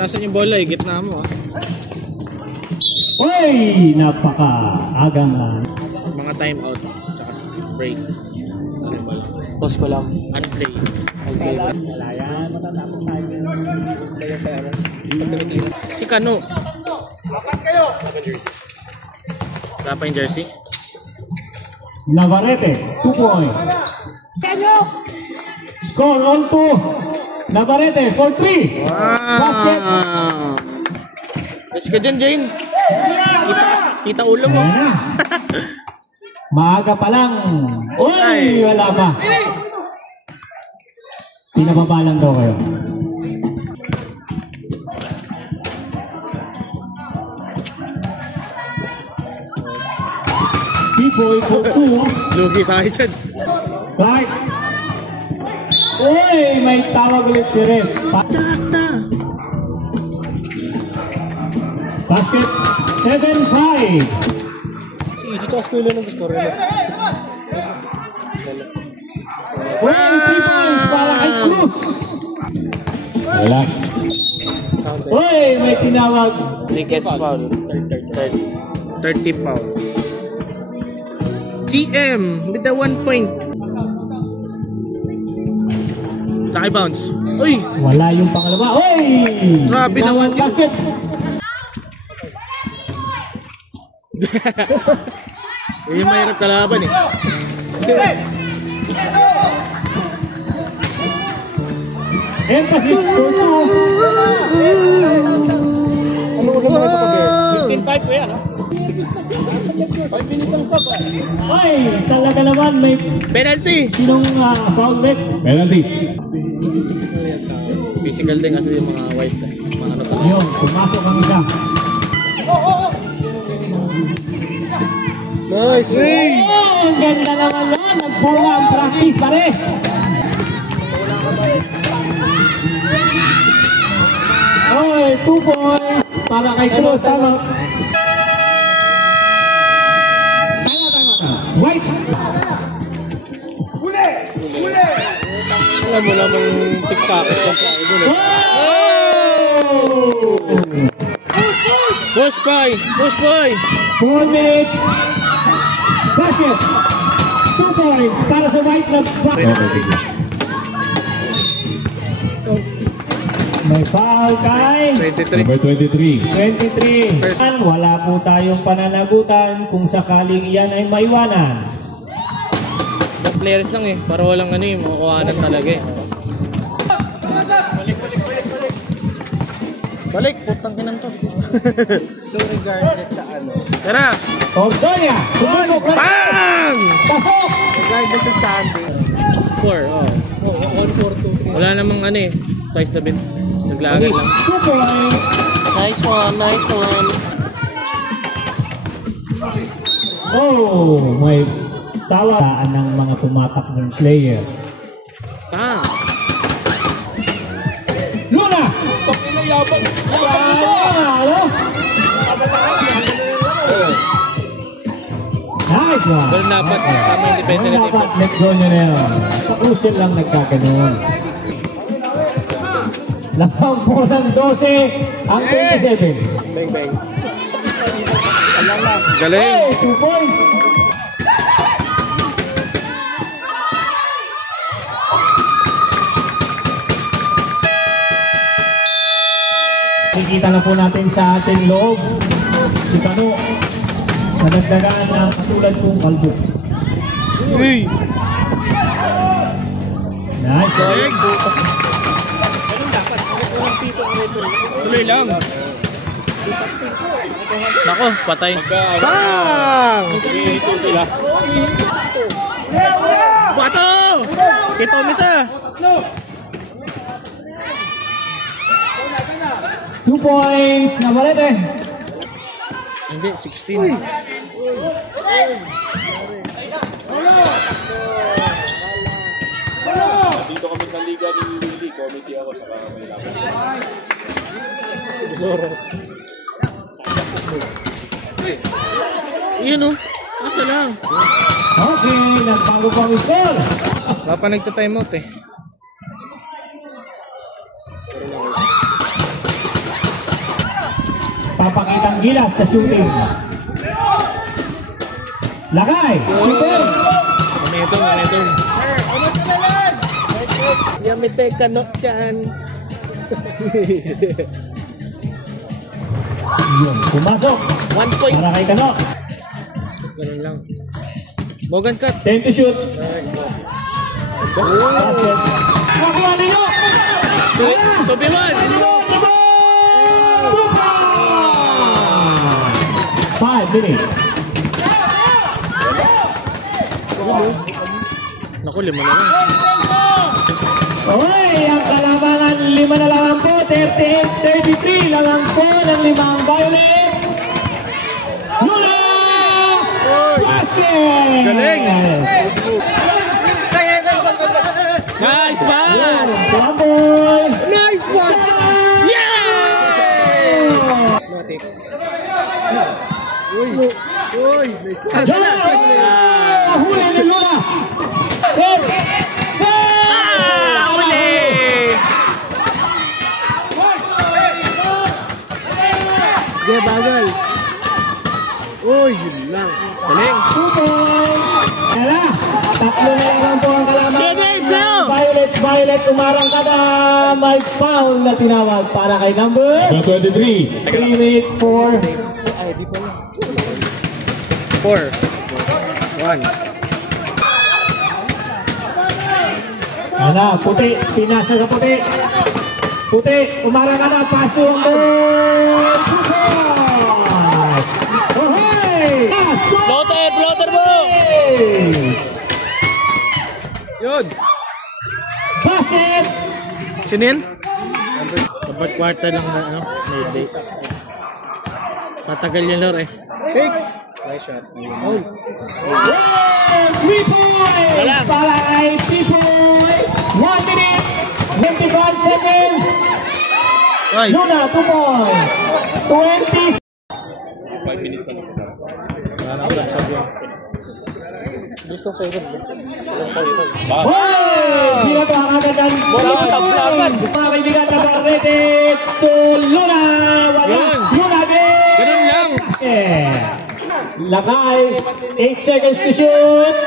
Nasaan yung bola eh? Gitna mo ah. Uy! Napaka-agang mga time out. Tsaka break. Pause ko lang. Unplay. wala yan. Matatapos tayo. Si Kano. Wala pa yung jersey. Navarrete, 2 points. Score on 2. Navarrete for 3. Basket. Yes ka dyan, Jane. Kita ulo mo. Maaga pa lang. Uy, wala pa. Pinababalan daw kayo. P-boy for 2. Lugi tayo dyan. Right. Uy, may tawag ulit si Red. Basket 7-5. Si Ichi tsaka Squilo nung gusto rin. Uy, 3 points para kay Cruz. Relax. Uy, may tinawag. Biggest foul. 30 foul. CM with the 1 point. Saki bounce. Uy! Wala yung pangalawa. Uy! Grabe naman yun. Basket. Yun yung mahirap kalaban eh. Emphasis for 2. Ano ulo mo ito pag 15-5 ko yan ha? 5 minutes ang sub Ay, talaga naman may Penalty! sinong foul back? Penalty. Physical din kasi yung mga white eh. Mga ano talaga. Yun, pumasok ang isa. Nice! Oh, ang ganda naman yun. Nagpula ang practice pare. Oy, 2 points para kay Cruz. Tama. White. Alam mo lamang pickpocket ka sa idol eh. Push boy! Push boy! 4 minutes. Basket. 2 points para sa White na may foul kay 23. number 23. Wala po tayong pananagutan kung sakaling iyan ay maiwanan. Yung players lang eh. Para walang ano yung makukuhanan talaga eh. Balik! Putang kinan to. So regardless sa ano? Tara! Ordonia! Tumulog! Bang! Pasok! Regardless sa standing. 4, oh. 1, 4, 2, 3. Wala namang ano eh. Twice the bit. Naglagan lang. 2 points. Nice one, nice one. Oh, may tawaan ng mga tumatak ng player. Ah! Luna! Pinayabang. Ano? Nice one! Pero dapat tama yung depende na Dapat tipo. let go nyo na yun. Sa crucial lang nagkaganon. Lamang po ng 12 ang 27. Bang bang. Alam lang. Galing! Hey, 2 points! Nakikita na po natin sa ating loob si Kano nadagdagan ng katulad pong kalbo. Uy! Nice. Galing! Tuloy lang. Nako, patay. Bang! Bato! Ito, mita! 2 points na Navarrete. Hindi, 16. Dito kami sa liga ni Willy. Committee ako sa may laban. Yun o. Asa lang. Okay, nagbago pang score. Wala pa nagta-time out eh. Papakitang gilas sa shooting. Lakay! Shooting! Momentum. Yamite ka no dyan. Yun, pumasok. 1 point. Para kay Kano. Ganun lang. Bogan cut. 10 to shoot. Basket. Nakuha ninyo! 2v1. 5 minutes. Naku, 5 na lang. Oy, ang kalamangan 5 na lang po. 38-33 lang po ng 5 ang Violet. Luna! Basket! Galing! Nice pass! Boy! Nice pass! Yeah! Uy! Nice pass! Huli ni Luna! Huli! Sige, bagal! Uy, yun lang! Galing! Kaya, tatlo na lang po ang kalaman. Sige, sa'yo! Violet, umarang ka na. May foul na tinawag para kay number 23. 3 minutes for 4 1 Ana, puti, pinasa sa puti. Puti, umarang ka na. Pass to ang oh, hey! Floater mo! Yun! Basket! Sino yan? Dapat quarter lang na ano, may tatagal yan lor eh. Take! Nice shot. Oh. 3 points! Wala. Para kay Tipoy! 1 minute! 25 seconds! Nice! Luna, 2 points! 20! 5 minutes ang masasarap. Wala na ulit sa buwan. Gusto ko sa'yo. Hoy! Sino to ang agad ang Tablagan. mga kaibigan na Barrete to Luna! Wala! Yun. Luna din! Ganun lang! Lakay! 8 seconds to shoot!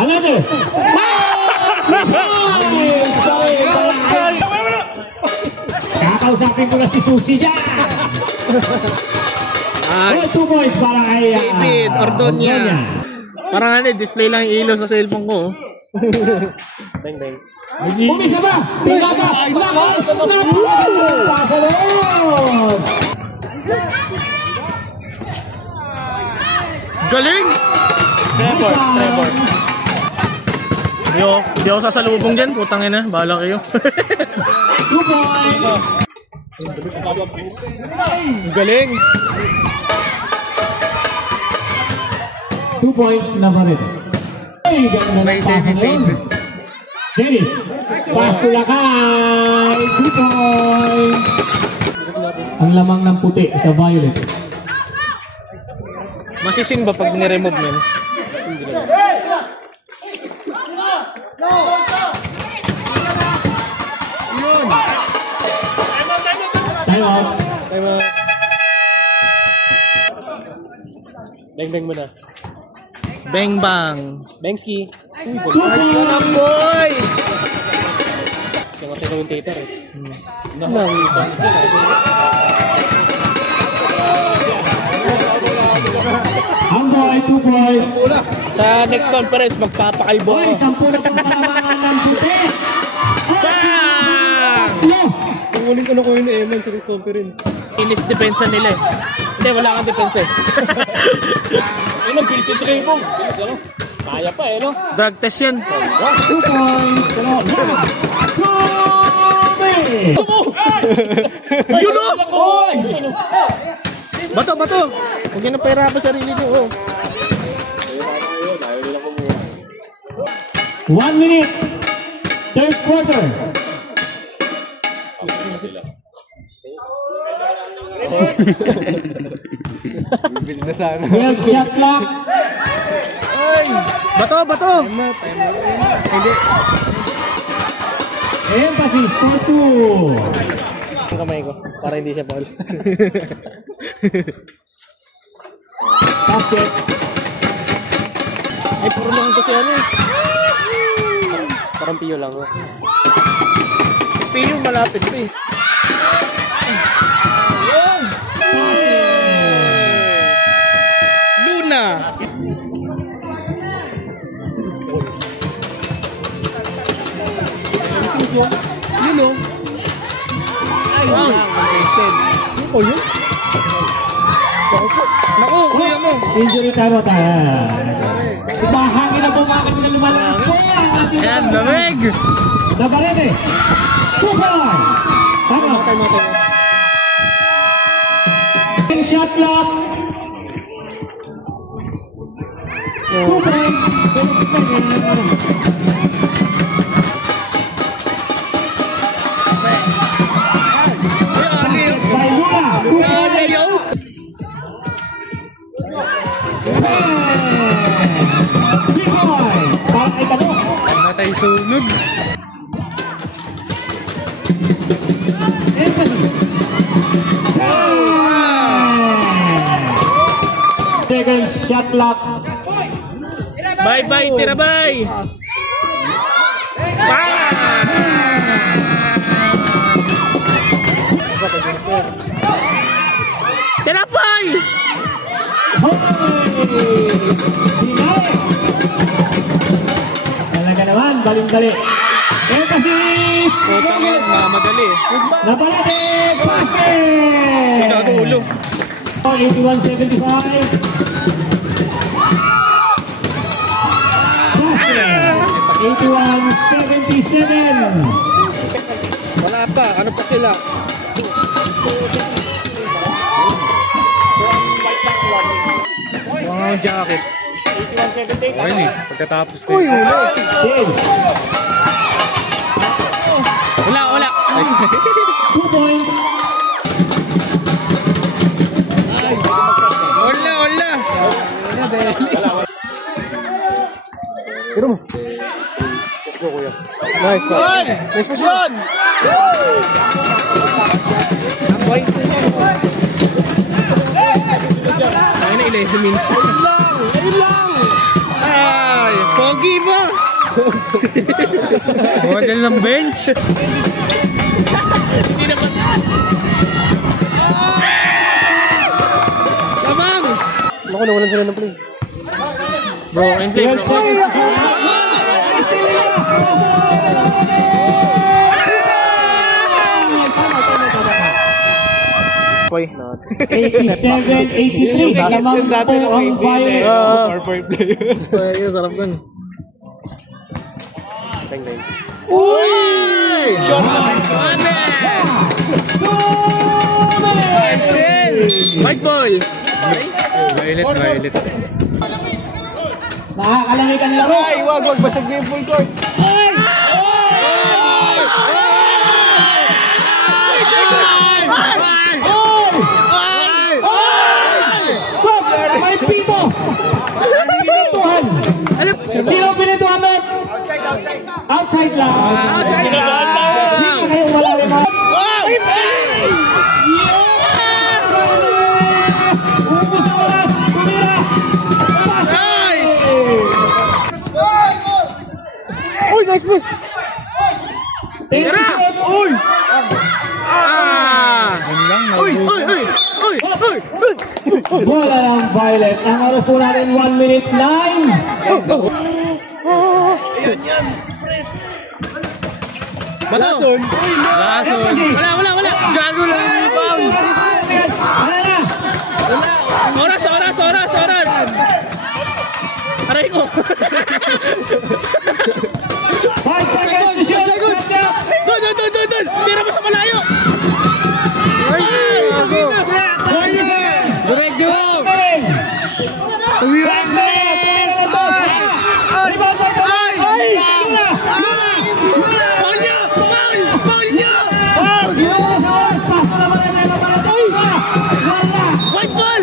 Another! Kakausapin ko na si Susi dyan! Nice! 2 points para kay David Ordonia. Parang ano, display lang yung ilaw sa cellphone ko. Bang bang. Umisa ba? Pinaga! Snap! Pasalon! Galing! Trevor. Hindi ako sasalubong dyan, putang ina, bahala kayo. 2 points! Galing! 2 points na pa rin. Ay, ganda May ng semi-fade. Dennis, pass to Lakay. 2 points. Ang lamang ng puti sa Violet. Masising ba pag niremove mo yun? Time out. Bang mo na. Bang bang! Bangski. 2 points. Boy! Yung commentator eh. Ang boy, 2 points. Sa next conference, magpapakalbo Boy, ako. 10 na pangalaman ng puti. Bang! No! Tungunin ko na ko yun ni Eman sa conference. Inis depensa nila eh. Hindi, wala kang depensa eh. Ayun ang bilis yung tribong. Kaya pa eh, no? Drug test yan. 2 points. Yun o! Oy! Bato! Huwag yan ang pahirapan sarili nyo. Oh. 1 minute. Third quarter. Bibili na sana. 12 shot clock. Ay! Bato, bato! Hindi. Emphasis for 2. Ang kamay ko, para hindi siya foul. Basket. Ay, puro lang kasi ano eh. Parang piyo lang. Piyo malapit pa eh. Luna! Yun o. Ay, wasted. Ano yun? Naku, kuya mo. Injury time out. Umahangin na bumakit na lumalakad po ang ating Ayan, lamig! Nabarete. 2 point. Tama. Shot clock. 2 points. By Luna. 2 points. Parang ay tanong. Matay sunog. Second shot clock. Bye-bye, tirabay! Tirabay! Talaga naman, baling-bali. Emphasis! Mamadali. Napalapit! Basket! Pinado ulo. 81-75. Basket! 81-77. Wala pa, ano pa sila? Wow, jacket. 81-78. Ayun eh, pagkatapos ko. Uy, ulo. Game. Wala. 2 points. Wala. Pero mo. Let's go, kuya. Nice pa. Nice pa yun! Ay na 11 minutes. Ayun lang! Ay, pogi ba? Model ng bench. Hindi naman. Lamang! Naku, nawalan sila ng play. Bro, and play bro. Boy, 87-83. Lamang po ang Violet. Power play. Ayun, sarap dun. Uy! Shot line! White ball! Violet. Nakakalamig ang laro. Ay, wag basag na yung full court. May pito! Pinituhan! Sino pinituhan mo? Outside lang! Hindi ka kayo malari mo. Ubus ang oras! Tumira! Nice! Uy, nice push! Tira! Uy! Bola ng Violet. Ang oras po natin 1 minute 9. Lason! Wala! Gago lang yung rebound! Oras! Aray ko! 5 seconds to shoot! Doon! Tira mo sa malayo! Ay! Direct mo! White ball!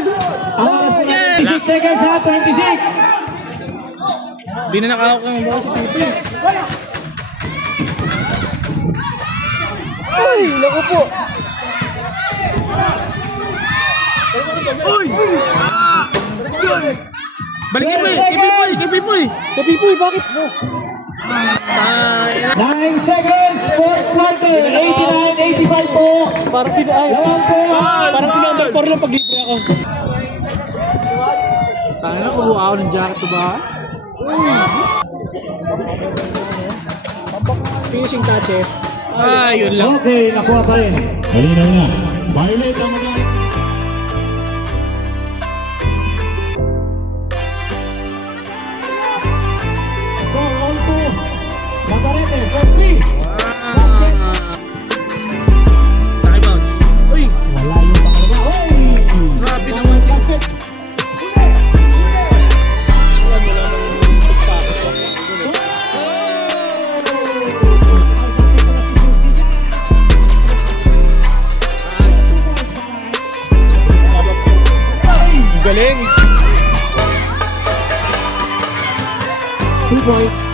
Hindi na nakahawak ng bola si Pipi. Ay, naku po. Uy! Ah! Yun! Balikin mo eh! Kay Pipoy! Sa Pipoy, bakit mo? 9 seconds, fourth quarter, 89-85 po. Parang si Lawan po. Parang si number 4 lang pag-libre ako. Tayo na, kuha ako ng jacket sa bahay. Finishing touches. Ah, yun lang. Okay, nakuha pa rin. Malinaw na. Violate ang mga. Score roll to Navarrete for 3. Time bounce. Uy! Wala yung pakalaga. Oy! Grabe naman. Basket. Galing! 2 points.